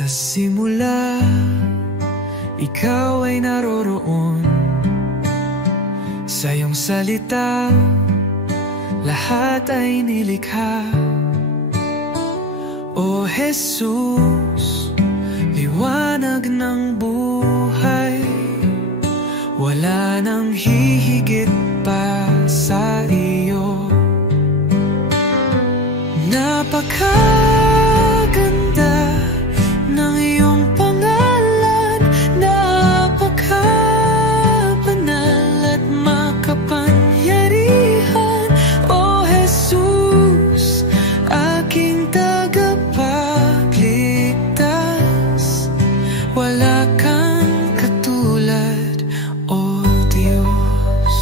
Sa simula, ikaw ay naroroon. Sa iyong salita, lahat ay nilikha. O Jesus, liwanag ng buhay, wala nang hihigit pa sa iyo. Napakaganda ng iyong pangalan, napakabanal at makapangyarihan. O Jesus, aking tagapagligtas, wala kang katulad, O Diyos.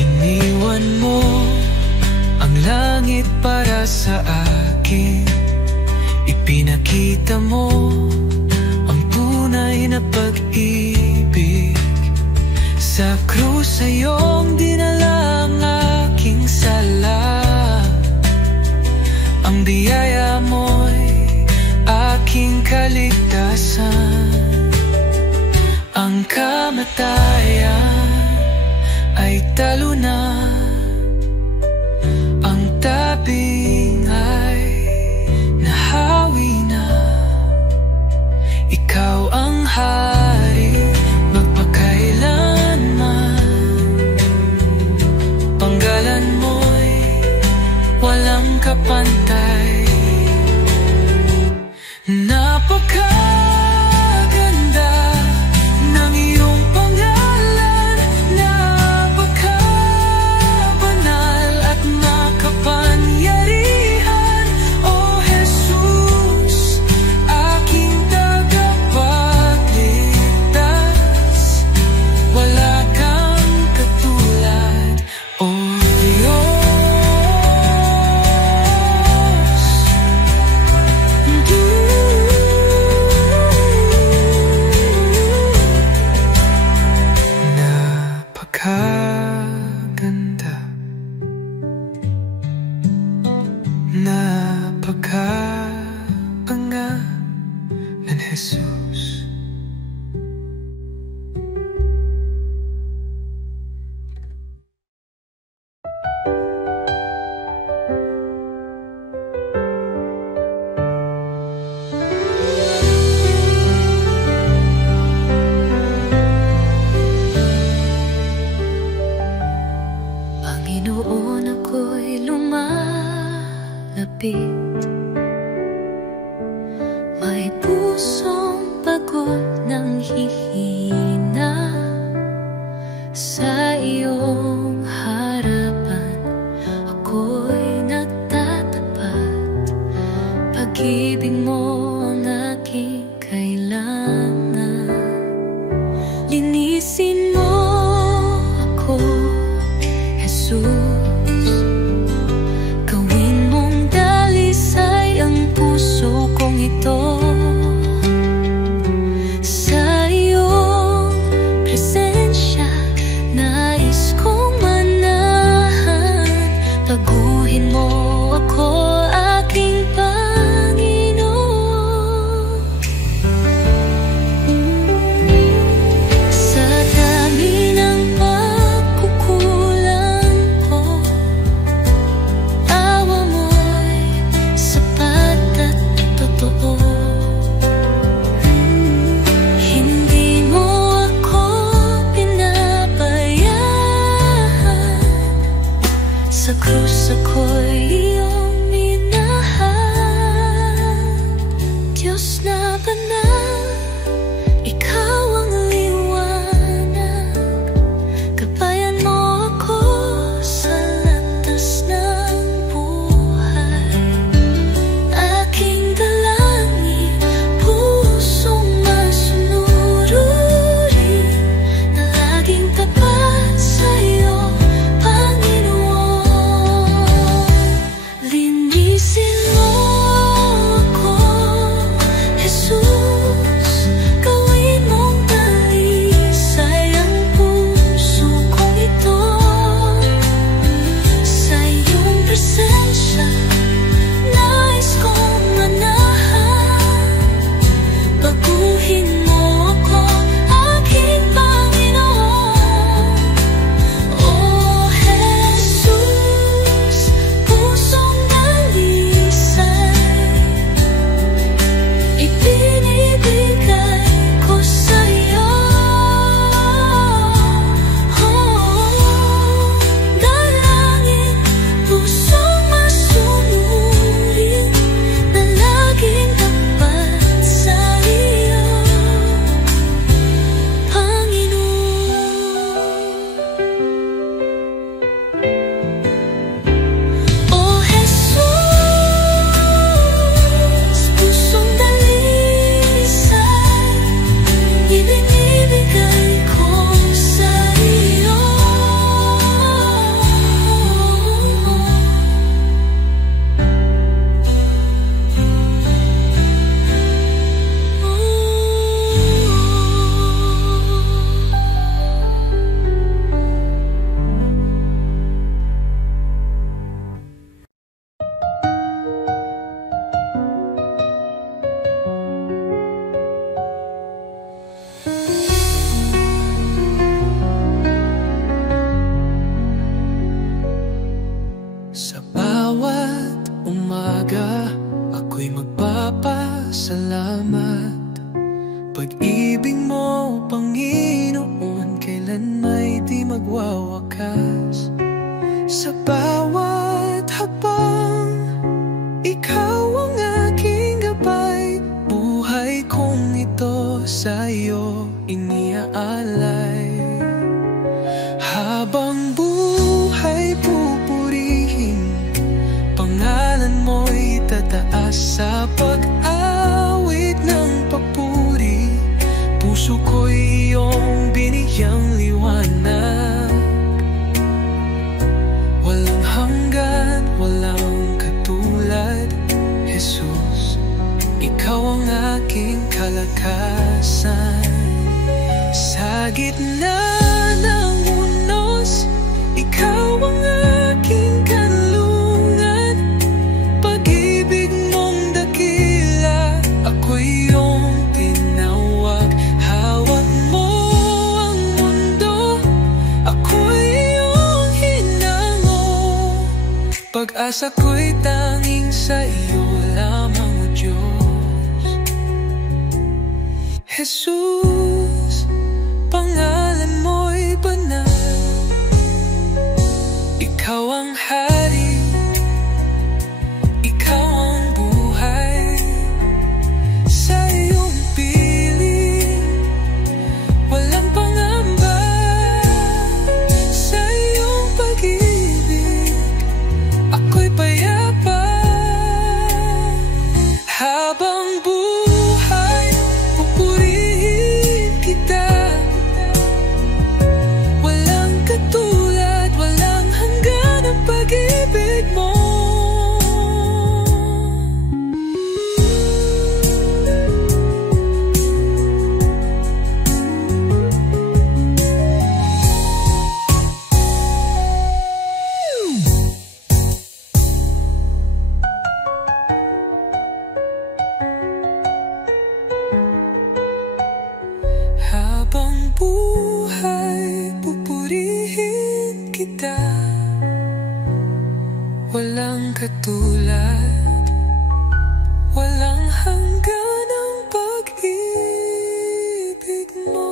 Iniwan mo ang langit para sa akin, ipinakita mo ang tunay na pag-ibig. Sa krus ay iyong dinala ang aking sala. Ang biyaya mo'y aking kaligtasan. Ang kamatayan ay talo na, ang tabing ay nahawi na. Ikaw ang hari magpakailanman, panggalan mo'y walang kapantay. Napakaganda ng iyong pangalan, napakabanal at makapangyarihan. O Jesus, aking tagapagligtas, wala kang katulad, O Diyos. Napakaganda, napakapangalan, Jesus. Panginoon, ako'y lumalapit, may pusong pagod ng hihina. Sa iyong harapan ako'y nagtatapat, pag-ibig mo ang aking kailangan. Linisin mo ako, Jesus, gawin mong dalisay ang puso kong ito. Sa iyong presensya, nais kong manahan. Baguhin mo ako, aking Panginoon. Sa dami ng pagkukulang ko, awa mo'y sapat at totoo. Hindi mo ako pinabayaan, sa krus ako'y iyong minahal. Diyos na banal, ikaw ang liwanag, gabayan mo ako sa landas ng buhay. Aking dalangin, pusong masunuri, na laging tapat sa iyo, Panginoon. Sa bawat umaga, ako'y magpapasalamat. Pag-ibig mo, Panginoon, kailan may di magwawakas. Sa bawat hakbang, ikaw ang aking gabay. Buhay kong ito sa'yo iniaalay. Habang buhay pupurihin, pangalan mo'y tataas. Sa pag-awit ng papuri, puso ko'y iyong biniyang liwanag. Walang hanggan, walang katulad, Jesus, ikaw ang aking kalakasan. Sa gitna ng unos, ikaw ang aking kanlungan. Pag-ibig mong dakila, ako'y iyong tinawag. Hawak mo ang mundo, ako'y iyong hinango. Pag-asa ko'y tanging sa iyo lamang, O Diyos. Jesus, pangalan mo'y banal. Ikaw ang hari, ikaw ang buhay. Sa iyong piling, walang pangamba. Sa iyong pag-ibig, ako'y payapa. Habang buhay, pupurihin kita. Walang katulad, walang hanggan ang pag-ibig mo. Habang buhay, pupurihin kita. Walang katulad, walang hanggan ang pag-ibig mo.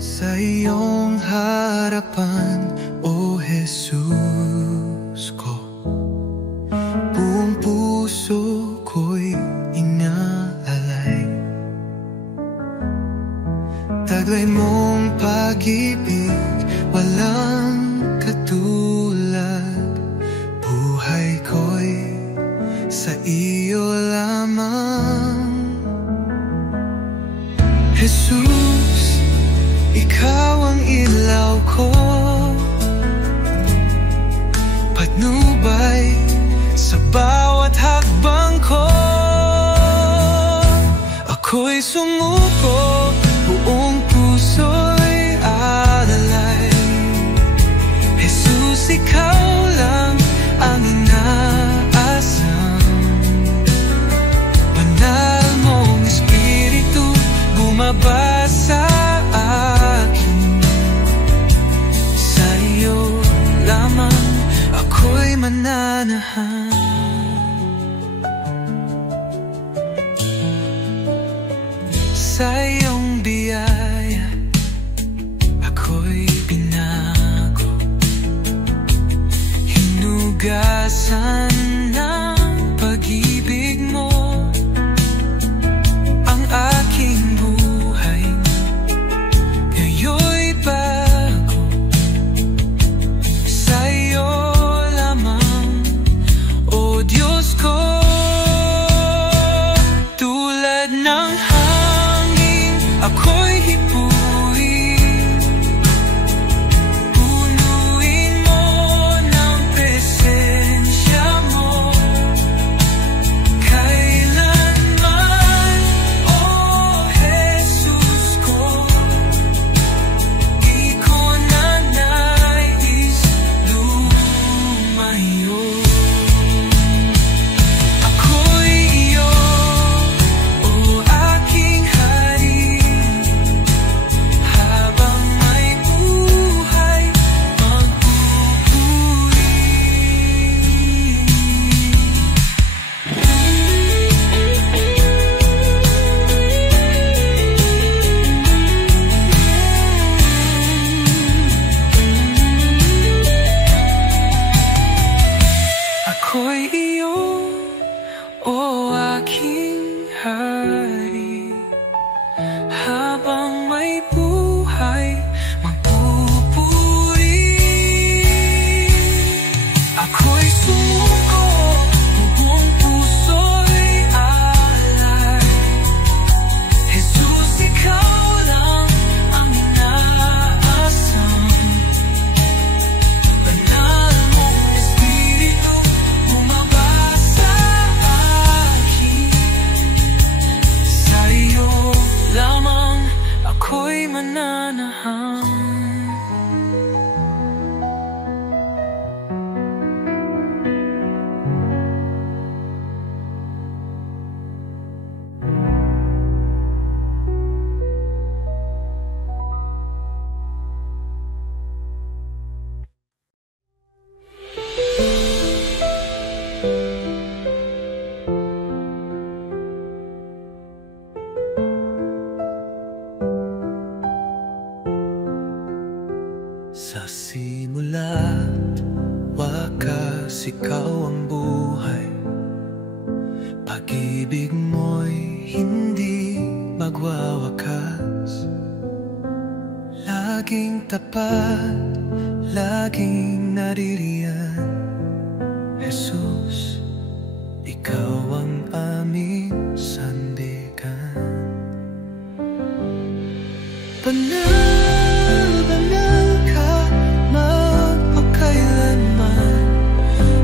Sa iyong harapan, O Jesus ko, buong puso ko'y inaalay. Taglay mong pag-ibig, walang katulad. Buhay ko'y sa iyo lamang. Jesus, ikaw ang ilaw ko, patnubay sa bawat hakbang ko. Ako'y sumuko, buong puso'y alalay. Jesus, ikaw lang ang inaasam. Banal mong Espiritu bumaba sa akin. Sa iyo lamang ako'y mananahan. Sa iyong biyaya, ako'y binago. Hinugasan ng pag-ibig mo ang aking buhay. Ngayon'y bago. Sa iyo lamang, O Diyos ko. Tulad ng hangin, ako'y hipuin. Punuin mo ng presensya ako'y iyo, o aking hari. Habang may buhay, magpupuri. Ako'y sumuko, buong puso'y alay. Jesus, ikaw lang ang inaasam. Banal mong Espiritu, bumaba sa akin. Sa iyo lamang ako'y mananahang. Sa simula't wakas, ikaw ang buhay. Pag-ibig mo'y hindi magwawakas. Laging tapat, laging naririyan. Jesus, ikaw ang aming sandigan. Banal, banal ka magpakailanman.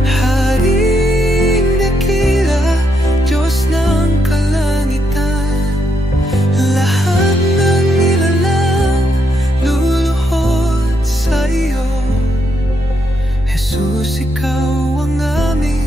Haring dakila, Diyos ng kalangitan. Lahat ng nilalang luluhod sa iyo. Jesus, ikaw ang aming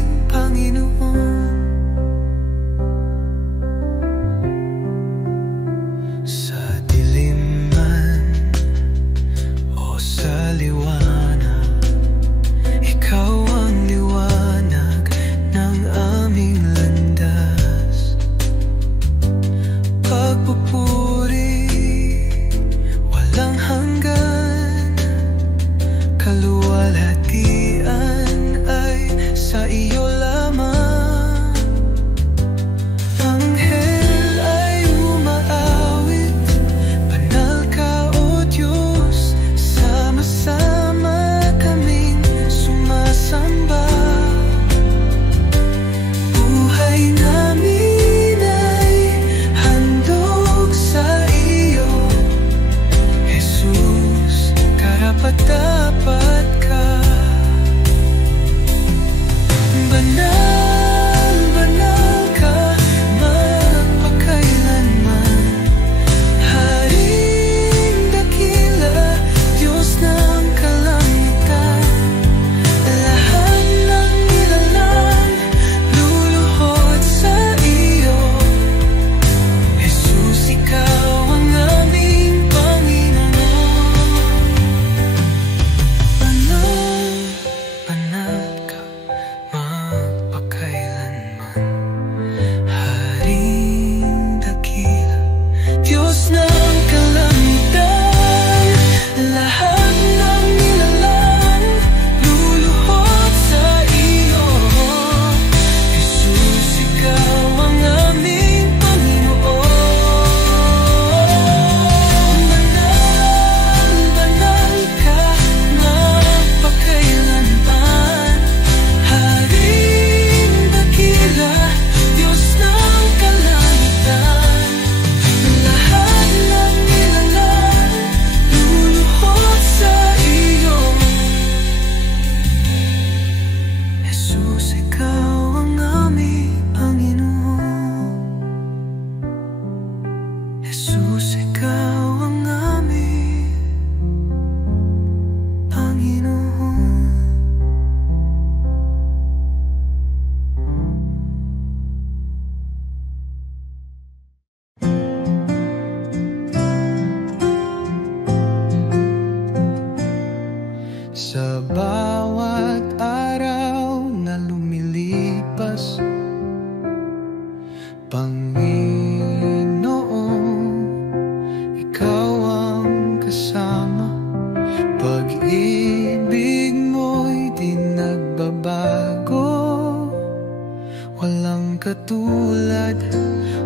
katulad,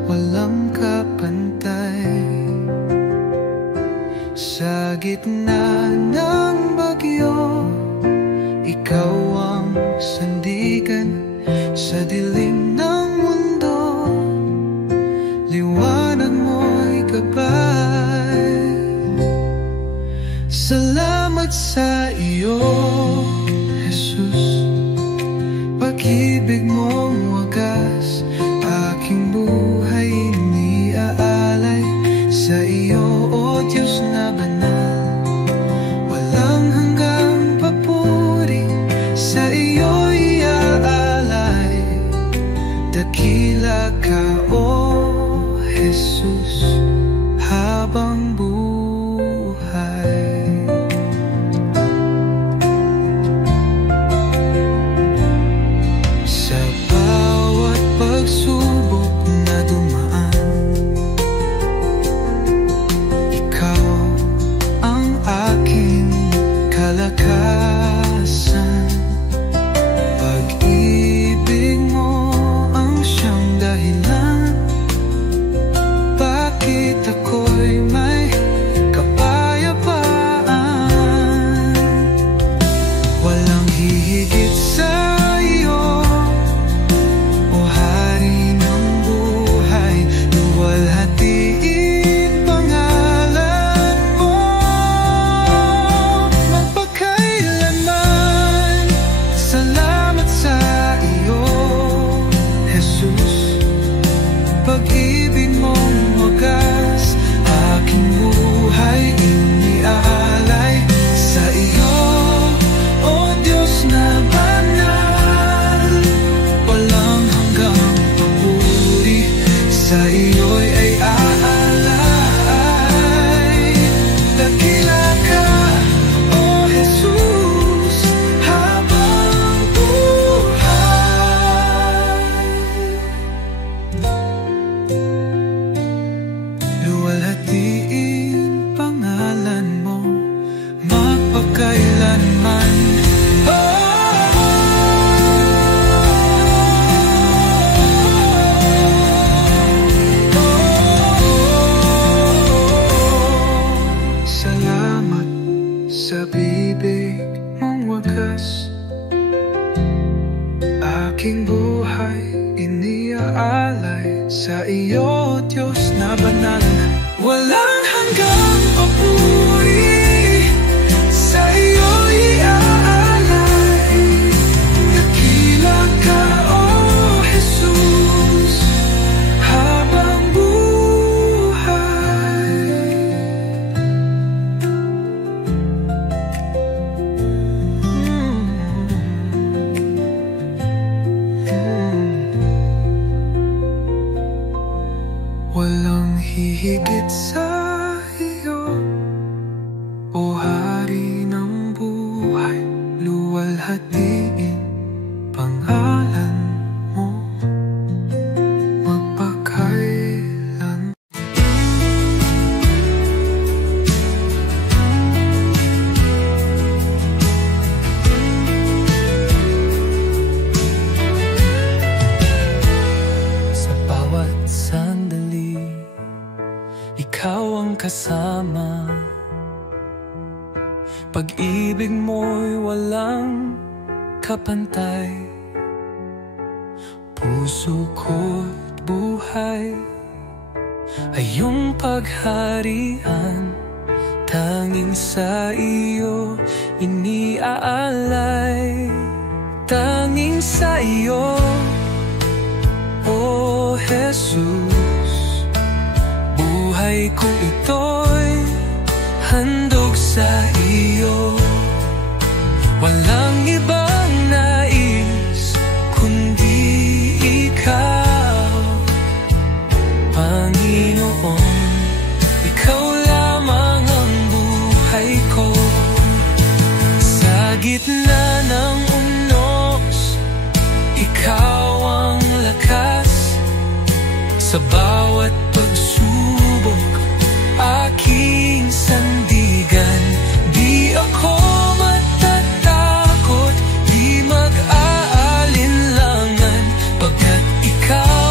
walang kapantay. Sa gitna ng bagyo, ikaw ang sandigan. Sa dilim ng mundo, liwanag mo'y gabay. Salamat sa iyo, Jesus. Pag-ibig mong wagas, aking buhay iniaalay. Sa iyo, O Diyos na banal, walang hanggang papuri. Sa iyo iaalay, dakila ka, O Jesus, habang buhay. Sa bawat pagsubok na dumaan, ikaw ang aking kalakasan. Pag-ibig mo ang siyang dahilan, bakit ako'y may kapayapaan. Walang hihigit sa iyo, O Hari ng buhay. Luwalhatiin pangalan mo magpakailanman. Salamat sa iyo, Jesus. Pag-ibig mong wagas, aking buhay iniaalay. Sa iyo, O Diyos na banal, walang hanggang papuri. Sa iyo'y ay aalay. Dakila ka, O Jesus, habang buhay. Luwalhatiin pangalan mo magpakailanman. Salamat sa bibig mong wagas, aking buhay iniaalay. Sa iyo, Diyos na banal, walang hanggang papuri. Sa iyo iaalay, dakila ka, O Jesus, habang buhay. Walang hihigit sa iyo, O Hari ng buhay. Luwalhatiin pangalan mo magpakailan. Sa bawat sandali, ikaw ang kasama. Pag-ibig mo'y walang kapantay. Puso ko't buhay ay iyong pagharian. Tanging sa iyo iniaalay. Tanging sa iyo, O Jesus, buhay ko ito'y handog sa iyo. Walang ibang nais kundi ikaw, Panginoon. Ikaw lamang ang buhay ko. Sa gitna ng unos, ikaw ang lakas. Sa bawat pagsubok, aking sandigan. Di ako matatakot, di mag-aalinlangan, pagkat ikaw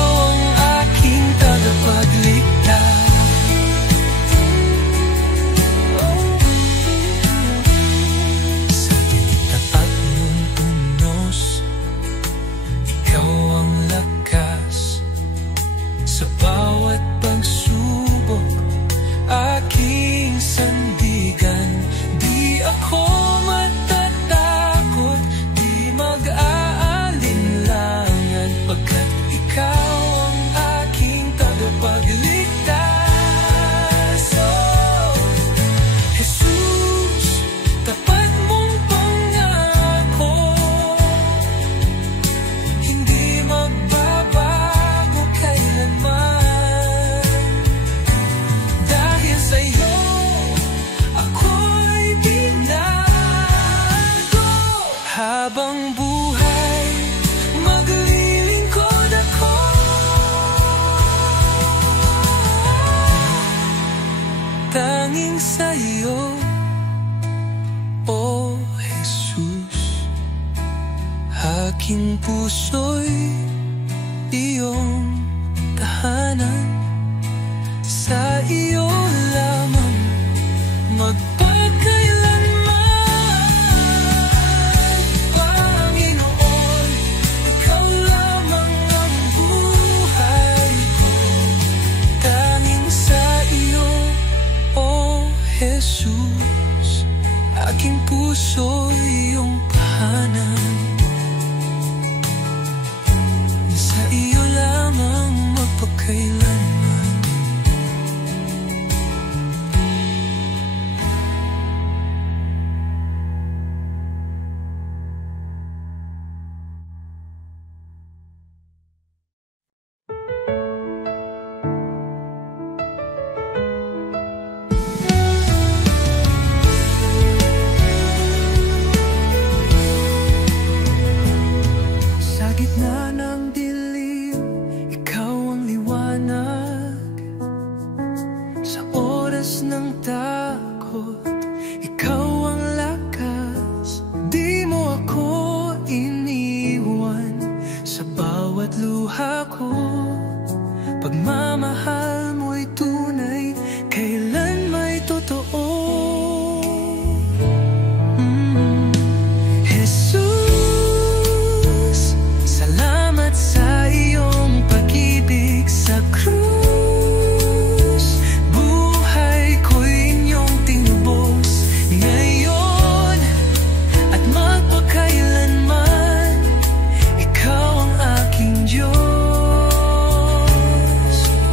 puso'y iyong tahanan. Sa iyo lamang magpakailanman, Panginoon. Ikaw lamang ang buhay ko, tanging sa iyo, O Jesus. Aking puso'y iyong tahanan. Sa iyo lamang magpakailanman.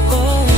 Oh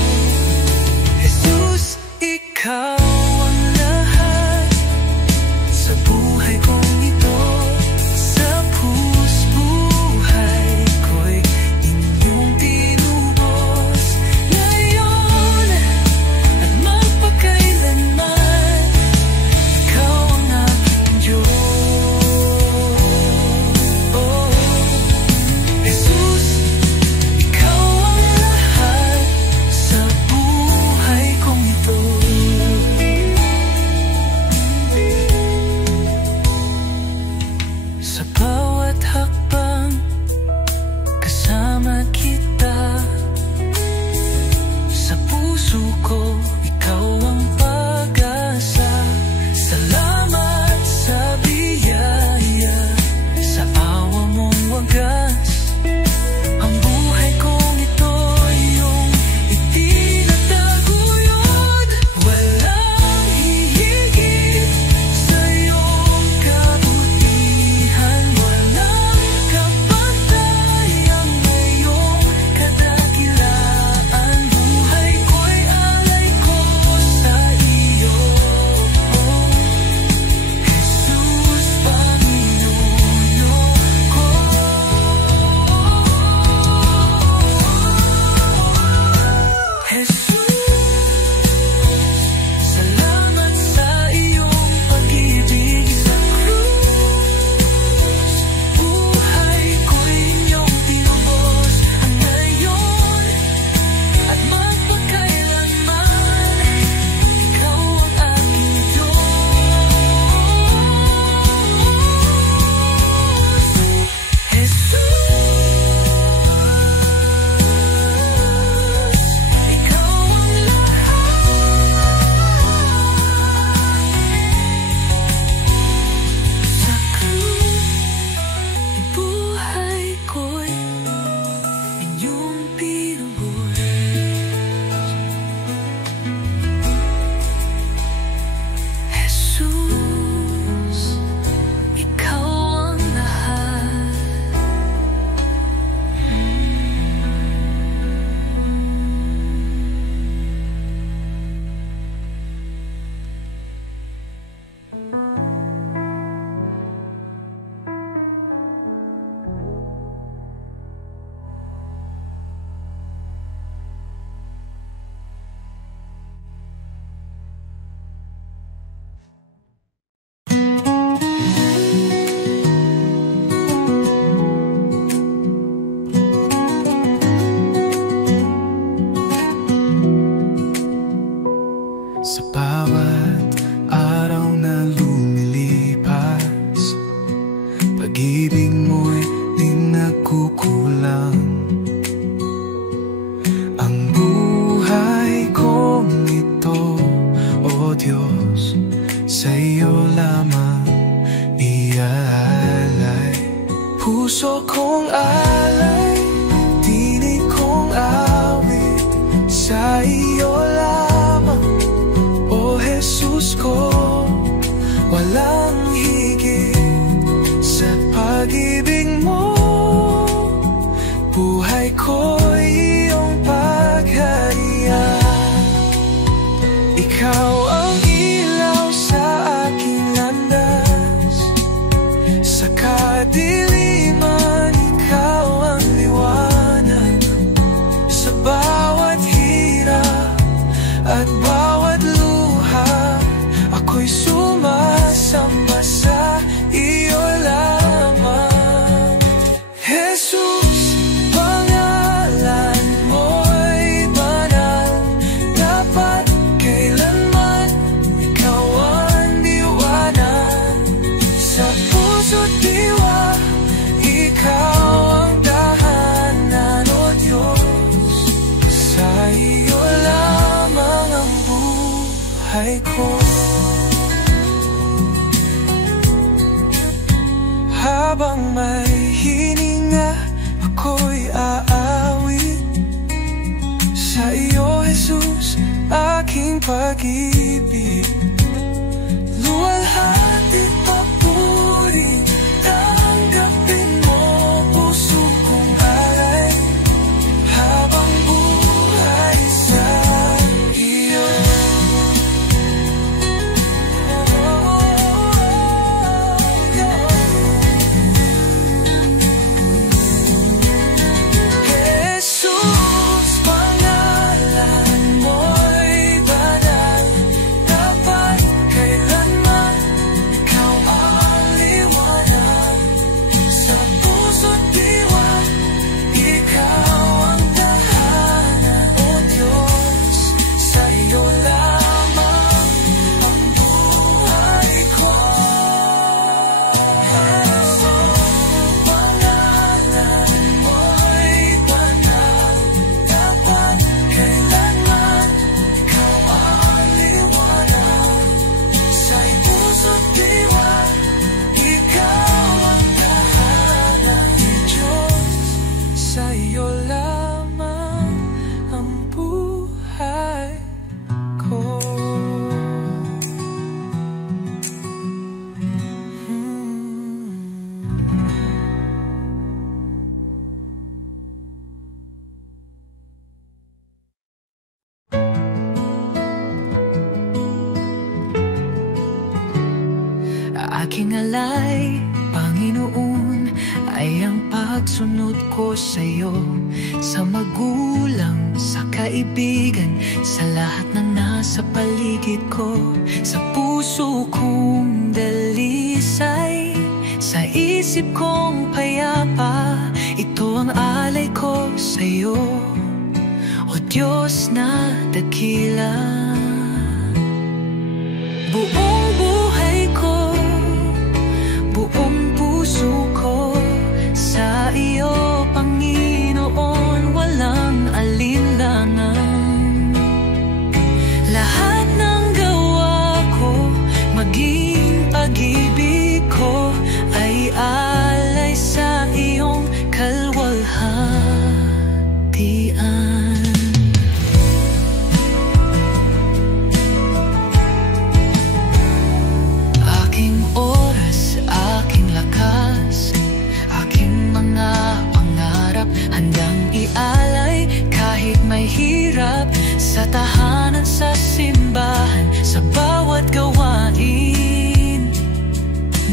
nagkukulang. Ang buhay kong ito, O Diyos, sa iyo lamang iaalay. Puso kong alay, tinig kong awit, sa iyo lamang, O Jesus ko. Walang higit sa pag-ibig mo, buhay ko'y iyong pagharian. Ikaw ang ilaw sa aking landas, sa kadiliman ikaw ang liwanag. Sa bawat hirap at bawat luha, ako'y sumasamba sa iyo lamang. Jesus, pangalan mo'y banal, dapat kailanman ikaw ang liwanag. Sa puso't diwa, ikaw ang tahanan, O Diyos, sa iyo lamang ang buhay ko. Habang may hininga, ako'y aawit sa iyo, Jesus, aking pag-ibig. Luwalhati papuri, tanggapin mo puso kong alay, habang buhay sa iyo. Aking alay, Panginoon, ay ang pagsunod ko sa'yo, sa magulang, sa kaibigan, sa lahat ng nasa paligid ko. Sa puso kong dalisay, sa isip kong payapa, ito ang alay ko sa'yo, O Diyos na dakila. Buong buhay ko, buong puso ko, sa iyo, Panginoon, walang alinlangan. Lahat ng gawa ko, maging pag-ibig ko, ay alay sa iyong kalwalhatian. Handang ialay kahit may hirap, sa tahanan, sa simbahan, sa bawat gawain.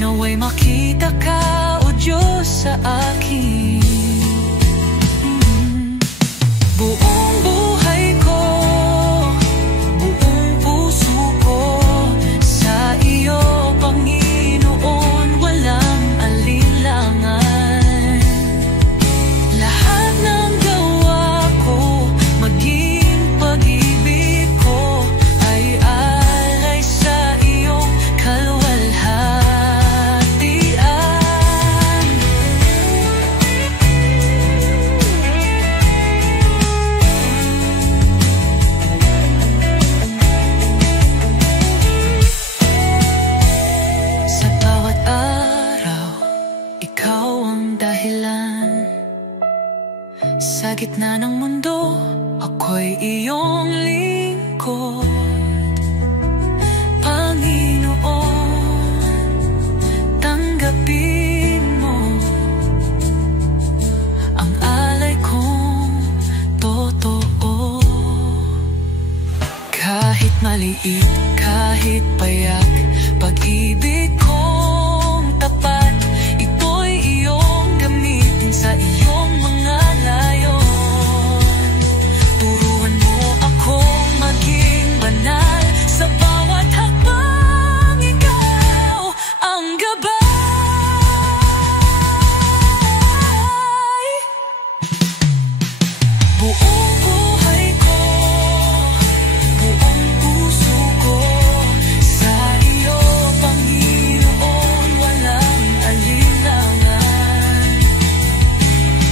Naway makita ka, O Diyos, sa akin. Buong buhay ko, buong puso ko, sa iyo, Panginoon, walang alinlangan. Sa gitna ng mundo, ako'y iyong lingkod. Panginoon, tanggapin mo ang alay kong totoo. Kahit maliit, kahit payak, pag-ibig kong tapat, ito'y iyong gamitin sa iyong mga layon. Turuan mo akong maging banal, sa bawat hakbang ikaw ang gabay. Buong buhay ko, buong puso ko, sa iyo, Panginoon, walang alinlangan.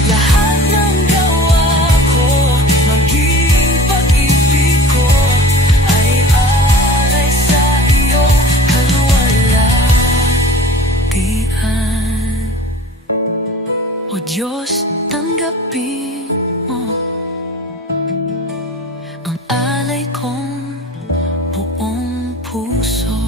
Lahat ng gawa ko, maging pag-ibig ko, ay alay sa iyo, kaluwalhatian. O Diyos, tanggapin mo ang alay kong buong puso.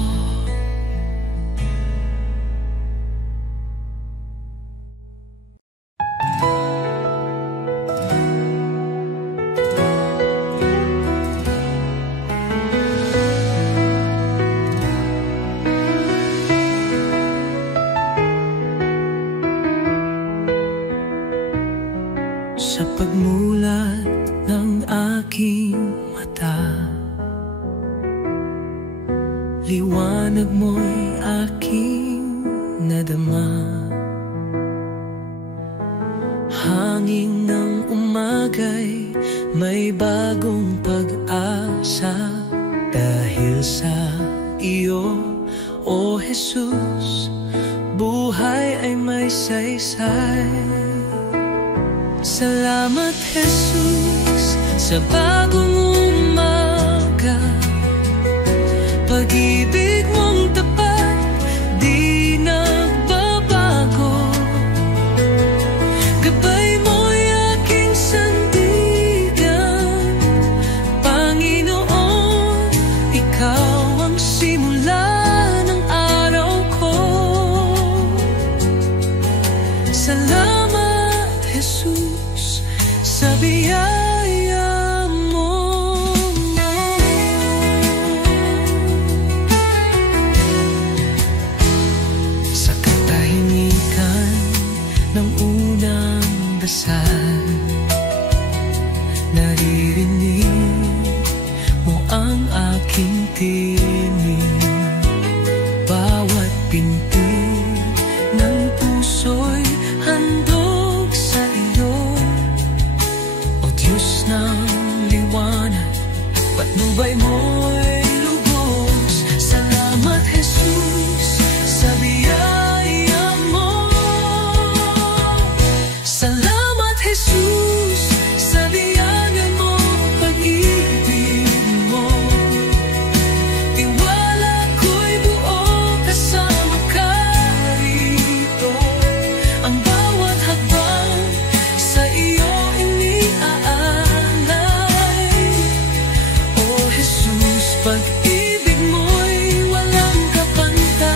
Sa pagmulat ng aking mata, liwanag mo'y aking nadama. Hangin ng umagay, may bagong pag-asa. Dahil sa iyo, O Jesus, buhay ay may saysay. Salamat, Jesus, sa bagong umaga. Pag-ibig mong tapat, di nagbabago. Gabay mo'y aking sandigan. Panginoon, ikaw ang simula ng araw ko. Salamat, Jesus, sa biyaya mo. Sa katahimikan ng unang dasal, naririnig mo ang aking tinig. Bawat pinti ng puso'y handog sa iyo. O Diyos ng liwanag, patnubay mo'y lubos. Salamat, Jesus, sa biyaya mo. Salamat, Jesus, sa biyaya mo, pag-ibig mo. Tiwala ko'y buo kasama ka rito. Ang bawat hakbang sa iyo iniaalay. O Jesus, pag-ibig mo'y walang kapantay.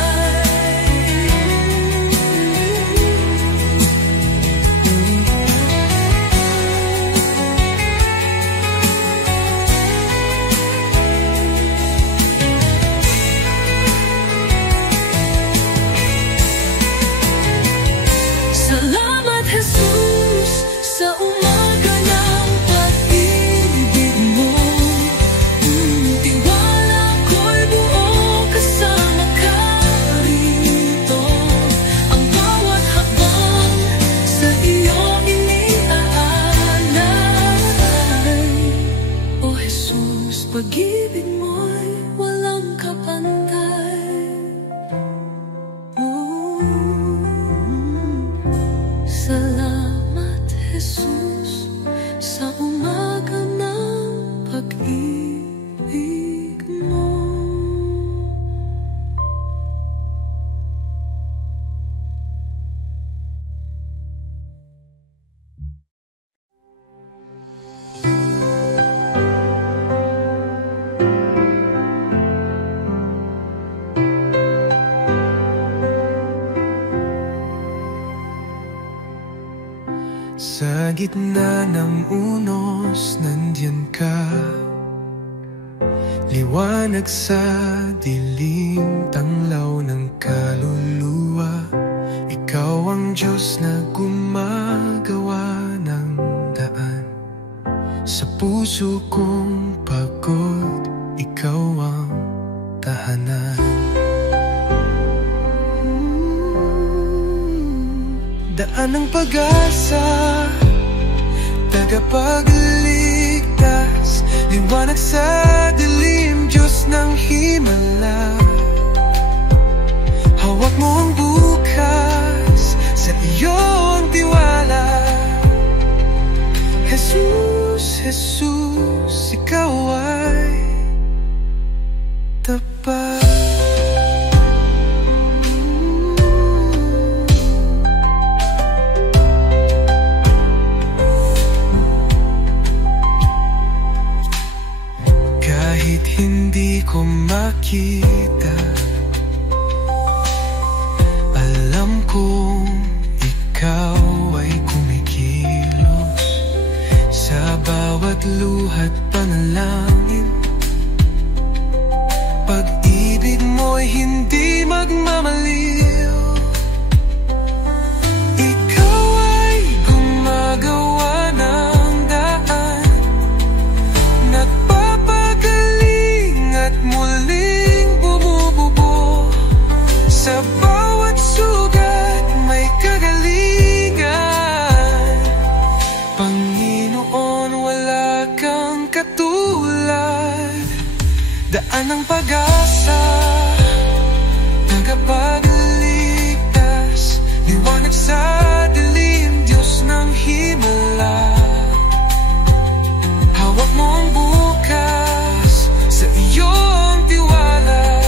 Sa gitna ng unos, nandiyan ka. Liwanag sa dilim, tanglaw ng kaluluwa. Ikaw ang Diyos na gumagawa ng daan. Sa puso kong pagod, ikaw ang tahanan. Daan ng pag-asa, tagapagligtas, liwanag sa dilim, Diyos ng himala. Hawak mo ang bukas, sa iyong tiwala. Jesus, Jesus, ikaw ay tapat. Kahit hindi ko makita, alam kong ikaw ay kumikilos. Sa bawat luha't panalangin, pag-ibig mo'y hindi magmamaliw. Ikaw ay gumagawa ng daan, nagpapagaling at muling bumububo. Sa bawat sugat may kagalingan. Panginoon, wala kang katulad. Daan ng pag-asa, tagapagligtas, liwanag sa dilim, Diyos ng himala. Hawak mo ang bukas, sa iyong tiwala.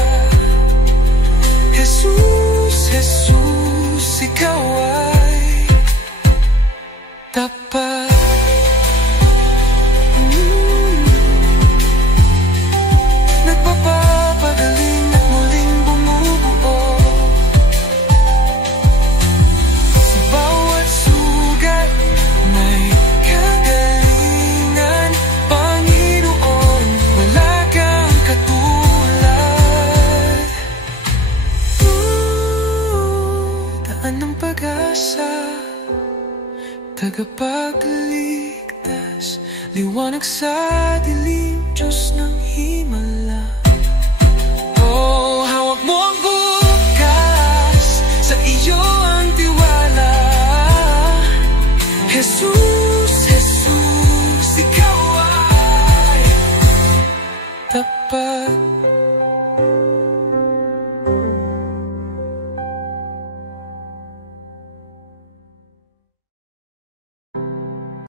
Jesus, Jesus, ikaw ay tapat. Nagpapagaling at muling bumubuo. Sa bawat sugat may kagalingan. Panginoon, wala kang katulad. Daan ng pag-asa, tagapagligtas, liwanag sa dilim, Diyos ng himala. Oh, hawak mo ang bukas, sa iyo ang tiwala. Jesus, Jesus, ikaw ay tapat.